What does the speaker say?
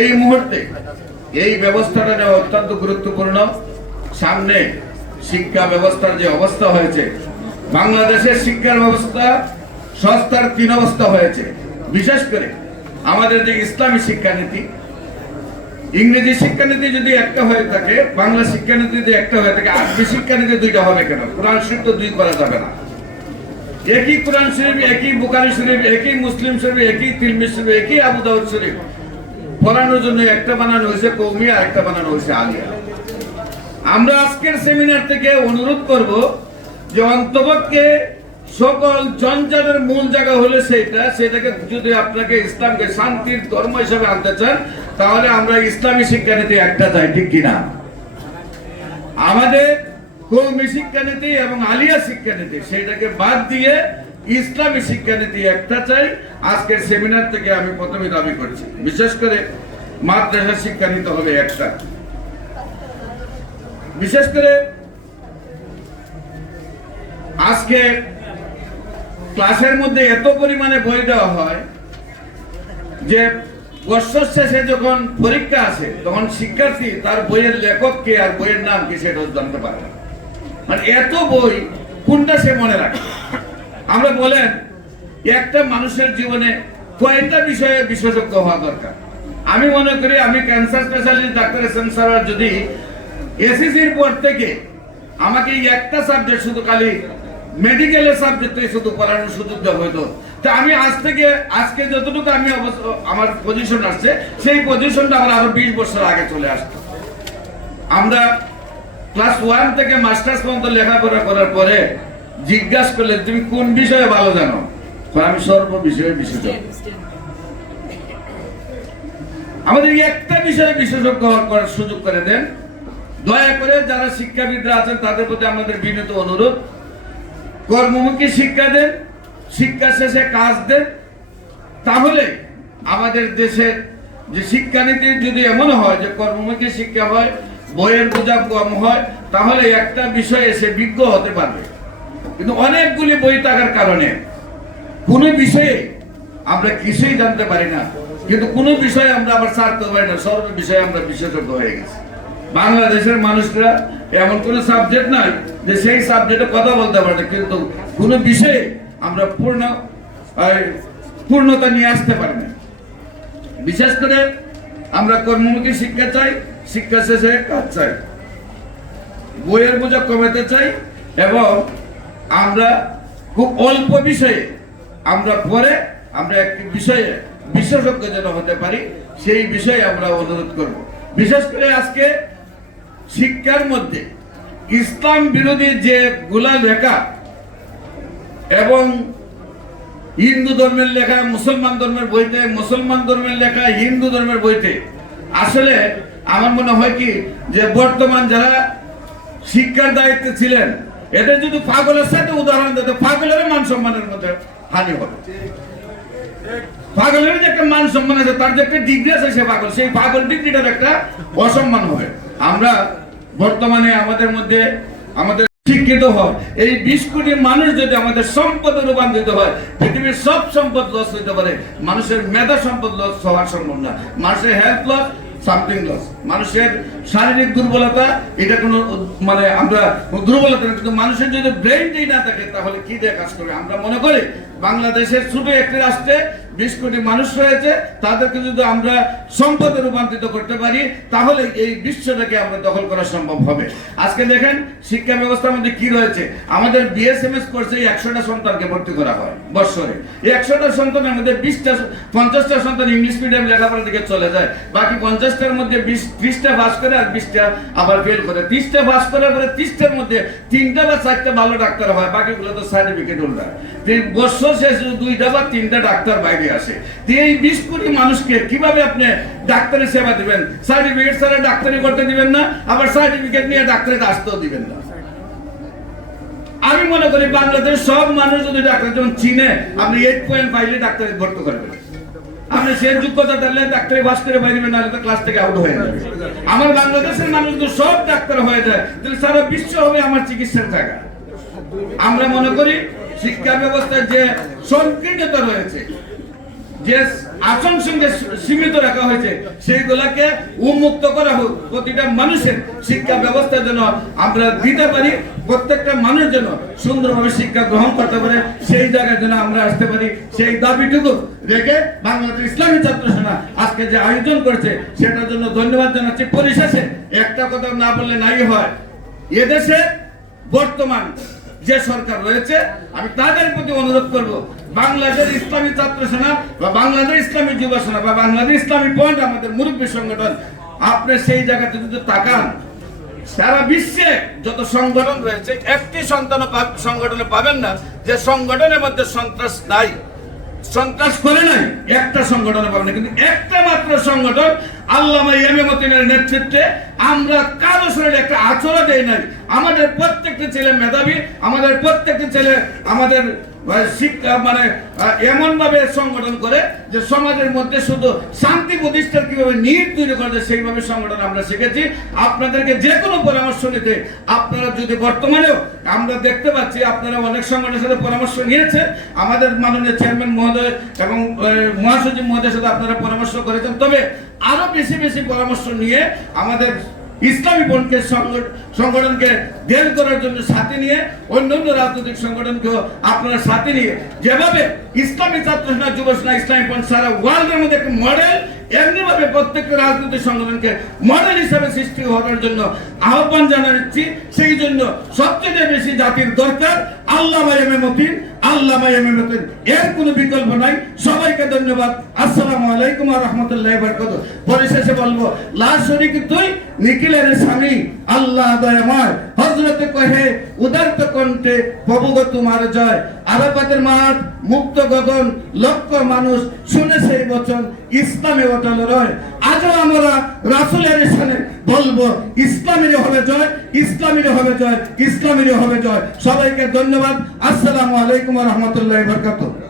এই মুহূর্তে এই ব্যবস্থাটা নেওয়া অত্যন্ত গুরুত্বপূর্ণ, সামনে শিক্ষা ব্যবস্থার যে অবস্থা হয়েছে, বাংলাদেশের শিক্ষার ব্যবস্থা সস্তার তিন অবস্থা হয়েছে। বিশেষ করে আমাদের যে ইসলামী শিক্ষানীতি, ইংরেজি শিক্ষানীতি যদি একটা হয়ে থাকে, বাংলা শিক্ষানীতি যদি একটা হয়ে থাকে, আরবি শিক্ষানীতি দুইটা হবে কেন? কোরআন শরীফ তো দুই করা যাবে না। একই কোরআন শরীফ, একই বুকারি শরীফ, একই মুসলিম শরীফ, একই তিলমি শরীফ, একই আবু শরীফ পড়ানোর জন্য একটা বানানো হয়েছে কৌমিয়া একটা বানানো হয়েছে আলিয়া। আমরা আজকের সেমিনার থেকে অনুরোধ করব যে অন্তপক্ষে সকল জঞ্জালের মূল জায়গা হলো সেটা সেটাকে যদি আপনাকে ইসলামকে শান্তির ধর্ম হিসেবে আনতে চান, তাহলে আমরা ইসলামী শিক্ষানীতি একটা চাই, ঠিক কিনা? আমাদের কৌমি শিক্ষানীতি এবং আলিয়া শিক্ষানীতি সেটাকে বাদ দিয়ে ইসলামী শিক্ষানীতি একটা চাই। আজকের সেমিনার থেকে আমি প্রথমে দাবি করছি। বিশেষ করে মাদ্রাসা শিক্ষানীতি হবে একটা। বিশেষ করে আজকে ক্লাসের মধ্যে এত পরিমাণে বই দেওয়া হয় যে বৎসর শেষে যখন পরীক্ষা আসে, তখন শিক্ষার্থী তার বইয়ের লেখক কে আর বইয়ের নাম কি সেটা জানতে পারে মানে এত বই কোনটা সে মনে রাখে? আমরা বলেন, একটা মানুষের জীবনে কয়েকটা বিষয়ে বিশেষজ্ঞ হওয়া দরকার? আমি মনে করি আমি cancer specialist doctor S M sir যদি এসএসসির পর থেকে আমাকে একটা সাবজেক্ট শুধু খালি মেডিকেলের সাবজেক্টে শুধু পড়ানোর সুযোগ দেওয়া হতো তা আমি আজ থেকে, আজকে যতটুকু আমি আমার পজিশন আসছে, সেই পজিশনটা আমার আরও বিশ বছর আগে চলে আসতো। আমরা ক্লাস ওয়ান থেকে মাস্টার্স পর্যন্ত লেখাপড়া করার পরে জিজ্ঞাসা করলে তুমি কোন বিষয়ে ভালো জানো? আমি সর্ব বিষয়ে বিশেষজ্ঞ। আমাদের একটা বিষয়ে বিশেষজ্ঞ করার সুযোগ করে দেন। দয়া করে যারা শিক্ষাবিদরা আছেন তাদের প্রতি আমাদের বিনীত অনুরোধ। কর্মমুখী শিক্ষা দেন শিক্ষা শেষে কাজ দেন। তাহলে আমাদের দেশের যে শিক্ষানীতি যদি এমন হয় যে কর্মমুখী শিক্ষা হয় বইয়ের বোঝা কম হয় তাহলে একটা বিষয়ে সে বিজ্ঞ হতে পারবে। কিন্তু অনেকগুলি বই থাকার কারণে কোনো বিষয়ে আমরা কিছুই জানতে পারি না। কিন্তু কোনো বিষয়ে আমরা আবার ছাড়তে পারি না। সর্ব বিষয়ে আমরা বিশেষজ্ঞ হয়ে গেছি। বাংলাদেশের মানুষরা এমন কোনো সাবজেক্ট নাই যে সেই সাবজেক্টে কথা বলতে পারে কিন্তু কোনো বিষয়ে আমরা পূর্ণ পূর্ণতা নিয়ে আসতে পারি না। বিশেষ করে আমরা কর্মমুখী শিক্ষা চাই, শিক্ষা শেষে কাজ চাই। বইয়ের বোঝা কমাতে চাই এবং আমরা খুব অল্প বিষয়ে, আমরা পরে আমরা একটি বিষয়ে বিশেষজ্ঞ যেন হতে পারি, সেই বিষয়ে আমরা অনুরোধ করব। বিশেষ করে আজকে শিক্ষার মধ্যে ইসলাম বিরোধী যে গুলা লেখা এবং হিন্দু ধর্মের লেখা, মুসলমান ধর্মের বইতে, মুসলমান ধর্মের লেখা, হিন্দু ধর্মের বইতে, আসলে আমার মনে হয় কি যে বর্তমান যারা শিক্ষার দায়িত্বে ছিলেন এদের যদি পাগলের সাথে উদাহরণ দিতে পাগলের মান সম্মানের মধ্যে হানি হবে। পাগলের যে একটা মান সম্মান আছে, তার যে একটা ডিগ্রি আছে সে পাগল, সেই পাগল ডিগ্রিটার একটা অসম্মান হবে। আমরা বর্তমানে আমাদের মধ্যে আমাদের শিক্ষিত হয়, এই বিশ কোটি মানুষ যদি আমাদের সম্পদে রূপান্তরিত হয়, পৃথিবীর সব সম্পদ লস হইতে পারে। মানুষের মেধা সম্পদ লস হওয়ার সম্ভব না মানুষের হেলথ লস সামথিং লস মানুষের শারীরিক দুর্বলতা এটা কোনো মানে আমরা দুর্বলতা না, কিন্তু মানুষের যদি ব্রেনটাই না থাকে তাহলে কি দিয়ে কাজ করবে আমরা মনে করি বাংলাদেশের ছোট একটি রাষ্ট্রে বিশ কোটি মানুষ রয়েছে তাদেরকে যদি আমরা সম্পদে রূপান্তরিত করতে পারি তাহলে এই বিশ্বটাকে আমরা দখল করা সম্ভব হবে। আজকে দেখেন শিক্ষা ব্যবস্থার মধ্যে কি রয়েছে? আমাদের বিএসএমএস কোর্সে একশোটা সন্তানকে ভর্তি করা হয় বৎসরে। এই একশোটা সন্তানের মধ্যে বিশটা পঞ্চাশটা সন্তান ইংলিশ মিডিয়াম লেখাপড়ার দিকে চলে যায় বাকি পঞ্চাশটার মধ্যে বিশ ত্রিশটা পাস করে আর বিশটা আবার ফেল করে। ত্রিশটা পাস করার পরে ত্রিশটার মধ্যে তিনটা বা চারটা ভালো ডাক্তার হয়, বাকিগুলো তো সার্টিফিকেট হোল্ডার বছর শেষে দুইটা বা তিনটা ডাক্তার বাইরে আসে। এই বিশ কোটি মানুষকে কীভাবে আপনি ডাক্তারের সেবা দিবেন? সার্টিফিকেট ছাড়া ডাক্তারি করতে দিবেন না, আবার সার্টিফিকেট নিয়ে ডাক্তারের আসতেও দিবেন না। আমি মনে করি বাংলাদেশ সব মানুষ যদি ডাক্তার যেমন চীনে, আপনি এইট পয়েন্ট পাইলে ডাক্তারে ভর্তি করবেন। আপনি সে যোগ্যতা দিলে ডাক্তারি পাস করে বাইরে নাহলে তো ক্লাস থেকে আউট হয়ে যাবে। আমার বাংলাদেশের মানুষ তো সব ডাক্তার হয়ে যায়, তাহলে সারা বিশ্ব হবে আমার চিকিৎসার জায়গা। আমরা মনে করি শিক্ষা ব্যবস্থায় যে সংকীর্ণতা রয়েছে, যে আসন সঙ্গে সীমিত রাখা হয়েছে, সেইগুলাকে উন্মুক্ত করা হোক। প্রতিটা মানুষের শিক্ষা ব্যবস্থা যেন আমরা দিতে পারি। প্রত্যেকটা মানুষ যেন সুন্দরভাবে শিক্ষা গ্রহণ করতে পারে, সেই জায়গায় যেন আমরা আসতে পারি। সেই দাবিটুকু রেখে বাংলাদেশ ইসলামী ছাত্র সেনা আজকে যে আয়োজন করছে, সেটার জন্য ধন্যবাদ জানাচ্ছি। পরিশেষে একটা কথা না বললে নাই হয়। এদেশে বর্তমান যে সরকার রয়েছে, আমি তাদের প্রতি অনুরোধ করব, বাংলাদেশ ইসলামী ছাত্র সেনা বা বাংলাদেশ ইসলামী যুব সেনা বা বাংলাদেশ ইসলামী পয়েন্ট আমাদের মুরব্বী সংগঠন, আপনি সেই জায়গাতে যদি তাকান সারা বিশ্বে যত সংগঠন রয়েছে, একটি সন্তান সংগঠনে পাবেন না। যে সংগঠনের মধ্যে সন্ত্রাস নাই, সন্ত্রাস করে নাই, একটা সংগঠনে পাবেন না। কিন্তু একটা মাত্র সংগঠন আল্লামা ইয়ামে মতিনের নেতৃত্বে আমরা কারও শরীরে একটা আচরণ দেয় নাই। আমাদের প্রত্যেকটি ছেলে মেধাবী, আমাদের প্রত্যেকটি ছেলে আমাদের শিক্ষা মানে এমন ভাবে সংগঠন করে যে সমাজের মধ্যে শুধু শান্তি প্রতিষ্ঠার কীভাবে নিট তৈরি করা যায় সেইভাবে সংগঠন আমরা শিখেছি। আপনাদেরকে যে কোনো পরামর্শ নিতে আপনারা যদি বর্তমানেও আমরা দেখতে পাচ্ছি, আপনারা অনেক সংগঠনের সাথে পরামর্শ নিয়েছে আমাদের মাননীয় চেয়ারম্যান মহোদয় এবং মহাসচিব মহোদয়ের সাথে আপনারা পরামর্শ করেছেন, তবে আরও বেশি বেশি পরামর্শ নিয়ে আমাদের ইসলামী সংগঠ- সংগঠনকে দেল করার জন্য সাথে নিয়ে অন্যান্য রাজনৈতিক সংগঠনকেও আপনারা সাথে নিয়ে যেভাবে ইসলামী ছাত্র সেনা যুব সেনা ইসলামী পন্থ সারা ওয়ার্ল্ডের মধ্যে একটা মডেল এমনি ভাবে প্রত্যেকটা রাজনৈতিক সংগঠনকে মডেল হিসাবে সৃষ্টি হওয়ার জন্য আহ্বান জানাচ্ছি। সেই জন্য সবচেয়ে বেশি জাতির দরকার আল্লাহ মতিন আল্লাহ মতিন এর কোনো বিকল্প নাই। সবাইকে ধন্যবাদ। আসসালামু আলাইকুম রাহমাতুল্লাহি ওয়া বারাকাতুহু। পরিশেষে বলব লা শরীক তুই, নিখিলের স্বামী, আল্লাহ দয়াময়। হযরতে কহে উদারত কণ্ঠে, প্রভু গো তোমার জয়। আরাফাতের মাঠ মুক্ত গগন, লক্ষ মানুষ শুনে সেই বচন ইসলামে অটল রয়। আজও আমরা রাসূলের সামনে বলব, ইসলামের হবে জয়, ইসলামের হবে জয়, ইসলামের হবে জয়। সবাইকে ধন্যবাদ। আসসালামু আলাইকুম রাহমাতুল্লাহি বারাকাতুহু।